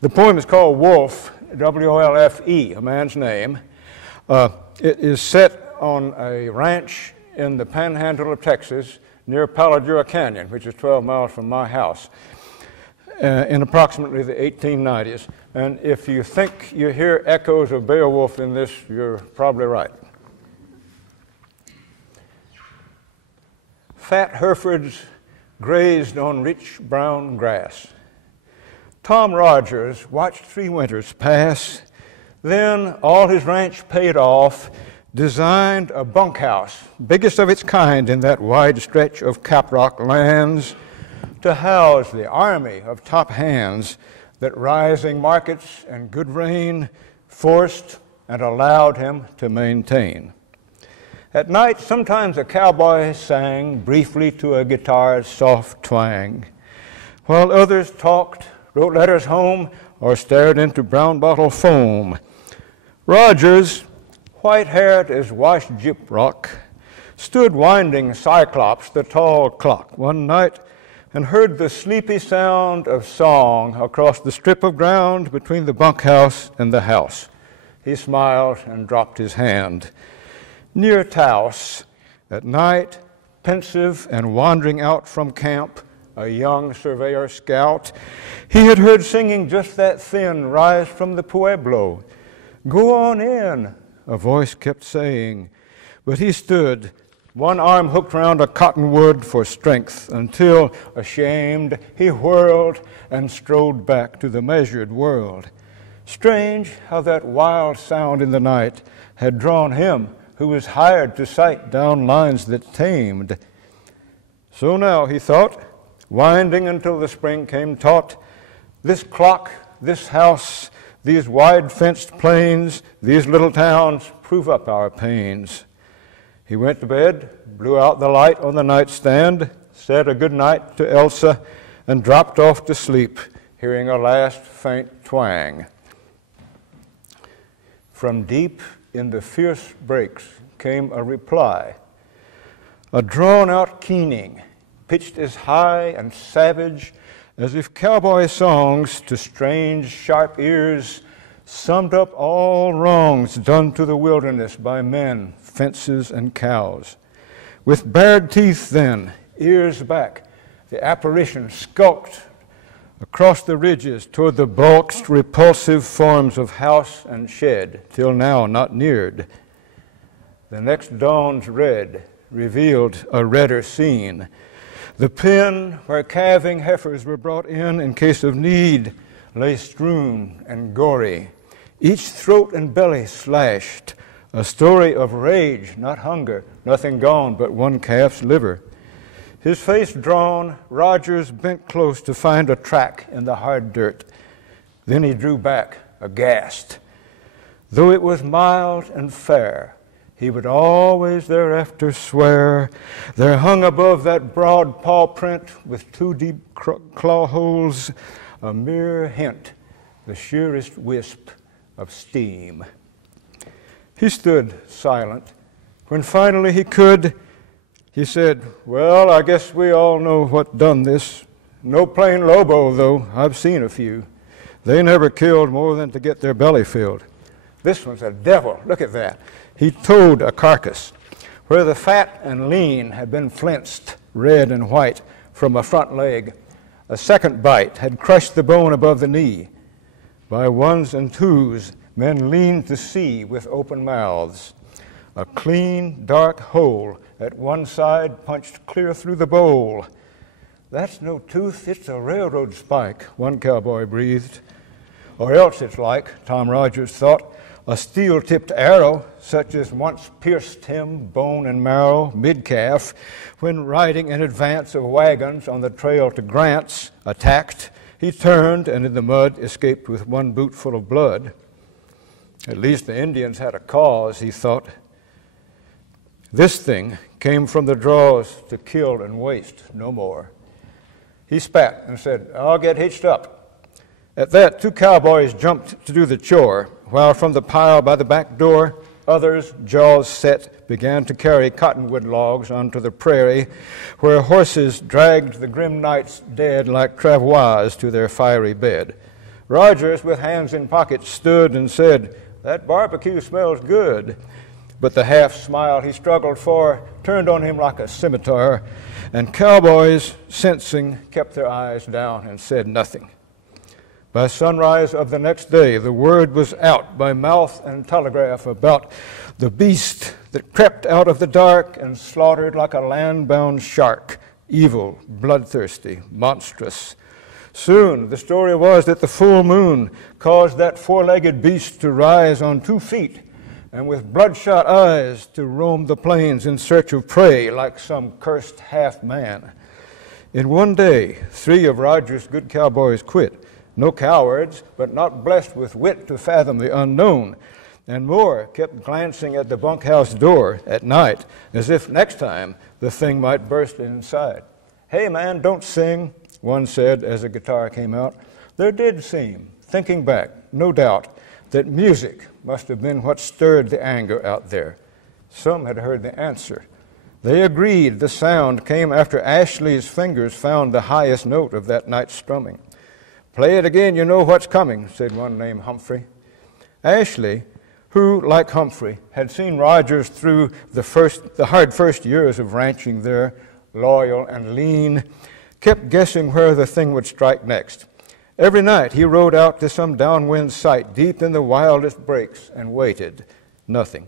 The poem is called Wolfe, W-O-L-F-E, a man's name. It is set on a ranch in the panhandle of Texas near Paladura Canyon, which is 12 miles from my house, in approximately the 1890s. And if you think you hear echoes of Beowulf in this, you're probably right. Fat Herefords grazed on rich brown grass. Tom Rogers watched 3 winters pass, then all his ranch paid off, designed a bunkhouse, biggest of its kind in that wide stretch of caprock lands, to house the army of top hands that rising markets and good rain forced and allowed him to maintain. At night, sometimes a cowboy sang briefly to a guitar's soft twang, while others talked, wrote letters home, or stared into brown bottle foam. Rogers, white-haired as washed gyprock, stood winding Cyclops, the tall clock, one night, and heard the sleepy sound of song across the strip of ground between the bunkhouse and the house. He smiled and dropped his hand. Near Taos, at night, pensive and wandering out from camp, a young surveyor scout, he had heard singing just that thin rise from the Pueblo. "Go on in," a voice kept saying, but he stood, one arm hooked round a cottonwood for strength, until, ashamed, he whirled and strode back to the measured world. Strange how that wild sound in the night had drawn him, who was hired to sight down lines that tamed. So now, he thought, winding until the spring came taut, this clock, this house, these wide-fenced plains, these little towns prove up our pains. He went to bed, blew out the light on the nightstand, said a good night to Elsa, and dropped off to sleep, hearing a last faint twang. From deep in the fierce breaks came a reply, a drawn-out keening, pitched as high and savage as if cowboy songs to strange, sharp ears summed up all wrongs done to the wilderness by men, fences, and cows. With bared teeth then, ears back, the apparition skulked across the ridges toward the bulked, repulsive forms of house and shed, till now not neared. The next dawn's red revealed a redder scene. The pen where calving heifers were brought in case of need lay strewn and gory, each throat and belly slashed, a story of rage, not hunger, nothing gone but one calf's liver. His face drawn, Rogers bent close to find a track in the hard dirt. Then he drew back, aghast. Though it was mild and fair, he would always thereafter swear there hung above that broad paw print with 2 deep claw holes a mere hint, the sheerest wisp of steam. He stood silent. When finally he could, he said, "Well, I guess we all know what done this. No plain Lobo, though. I've seen a few. They never killed more than to get their belly filled. This one's a devil. Look at that." He towed a carcass where the fat and lean had been flinched, red and white, from a front leg. A second bite had crushed the bone above the knee. By ones and twos, men leaned to see with open mouths. A clean, dark hole at one side punched clear through the bowl. "That's no tooth, it's a railroad spike," one cowboy breathed. Or else it's like, Tom Rogers thought, a steel-tipped arrow, such as once pierced him, bone and marrow, mid-calf, when riding in advance of wagons on the trail to Grant's, attacked, he turned and in the mud escaped with one boot full of blood. At least the Indians had a cause, he thought. This thing came from the draws to kill and waste, no more. He spat and said, "I'll get hitched up." At that, 2 cowboys jumped to do the chore, while from the pile by the back door, others, jaws set, began to carry cottonwood logs onto the prairie, where horses dragged the grim night's dead like travois to their fiery bed. Rogers, with hands in pockets, stood and said, "That barbecue smells good." But the half-smile he struggled for turned on him like a scimitar, and cowboys, sensing, kept their eyes down and said nothing. By sunrise of the next day, the word was out by mouth and telegraph about the beast that crept out of the dark and slaughtered like a land-bound shark, evil, bloodthirsty, monstrous. Soon the story was that the full moon caused that four-legged beast to rise on 2 feet and with bloodshot eyes to roam the plains in search of prey like some cursed half-man. In one day, 3 of Rogers' good cowboys quit, no cowards, but not blessed with wit to fathom the unknown, and more kept glancing at the bunkhouse door at night as if next time the thing might burst inside. "Hey, man, don't sing," one said as a guitar came out. There did seem, thinking back, no doubt, that music must have been what stirred the anger out there. Some had heard the answer. They agreed the sound came after Ashley's fingers found the highest note of that night's strumming. "Play it again, you know what's coming," said one named Humphrey. Ashley, who, like Humphrey, had seen Rogers through the hard first years of ranching there, loyal and lean, kept guessing where the thing would strike next. Every night he rode out to some downwind site deep in the wildest breaks and waited. Nothing.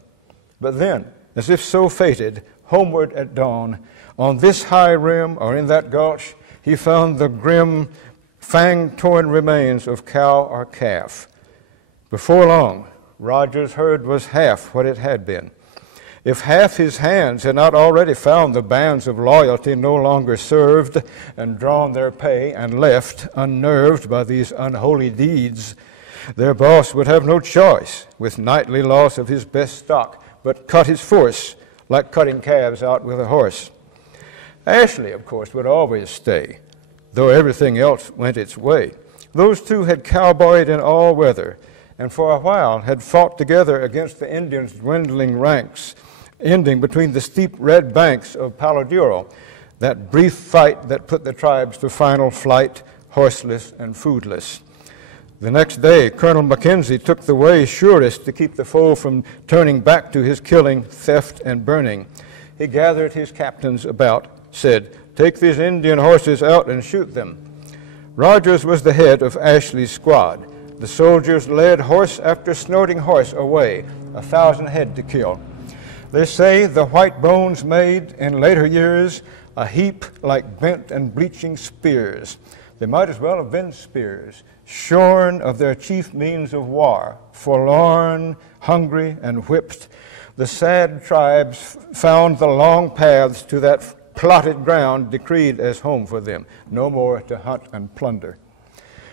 But then, as if so fated, homeward at dawn, on this high rim or in that gulch, he found the grim, fang-torn remains of cow or calf. Before long, Rogers' herd was half what it had been. If half his hands had not already found the bands of loyalty no longer served and drawn their pay and left, unnerved by these unholy deeds, their boss would have no choice, with nightly loss of his best stock, but cut his force like cutting calves out with a horse. Ashley, of course, would always stay, though everything else went its way. Those two had cowboyed in all weather, and for a while had fought together against the Indians' dwindling ranks, ending between the steep red banks of Palo Duro, that brief fight that put the tribes to final flight, horseless and foodless. The next day, Colonel Mackenzie took the way surest to keep the foe from turning back to his killing, theft, and burning. He gathered his captains about, said, "Take these Indian horses out and shoot them." Rogers was the head of Ashley's squad. The soldiers led horse after snorting horse away, 1,000 head to kill. They say the white bones made, in later years, a heap like bent and bleaching spears. They might as well have been spears, shorn of their chief means of war, forlorn, hungry, and whipped. The sad tribes found the long paths to that plotted ground decreed as home for them, no more to hunt and plunder.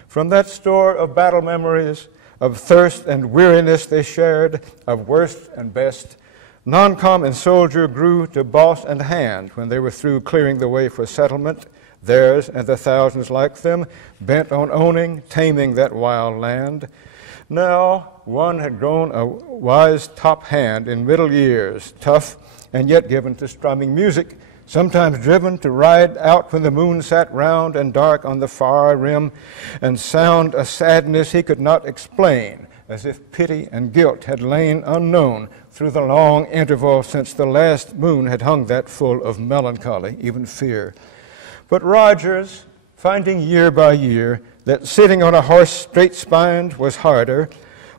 From that store of battle memories, of thirst and weariness they shared, of worst and best, non-com and soldier grew to boss and hand when they were through clearing the way for settlement, theirs and the thousands like them, bent on owning, taming that wild land. Now, one had grown a wise top hand in middle years, tough and yet given to strumming music, sometimes driven to ride out when the moon sat round and dark on the far rim, and sound a sadness he could not explain, as if pity and guilt had lain unknown through the long interval since the last moon had hung that full of melancholy, even fear. But Rogers, finding year by year that sitting on a horse straight-spined was harder,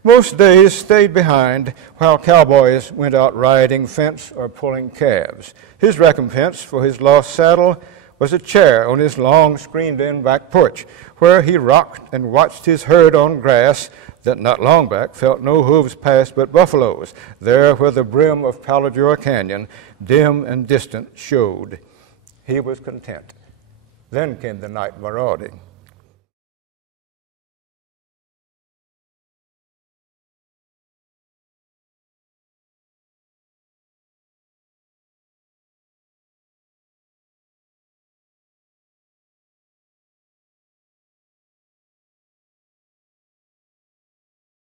most days stayed behind while cowboys went out riding fence or pulling calves. His recompense for his lost saddle was a chair on his long screened-in back porch, where he rocked and watched his herd on grass that not long back felt no hooves pass but buffaloes, there where the brim of Palo Duro Canyon, dim and distant, showed. He was content. Then came the night marauding.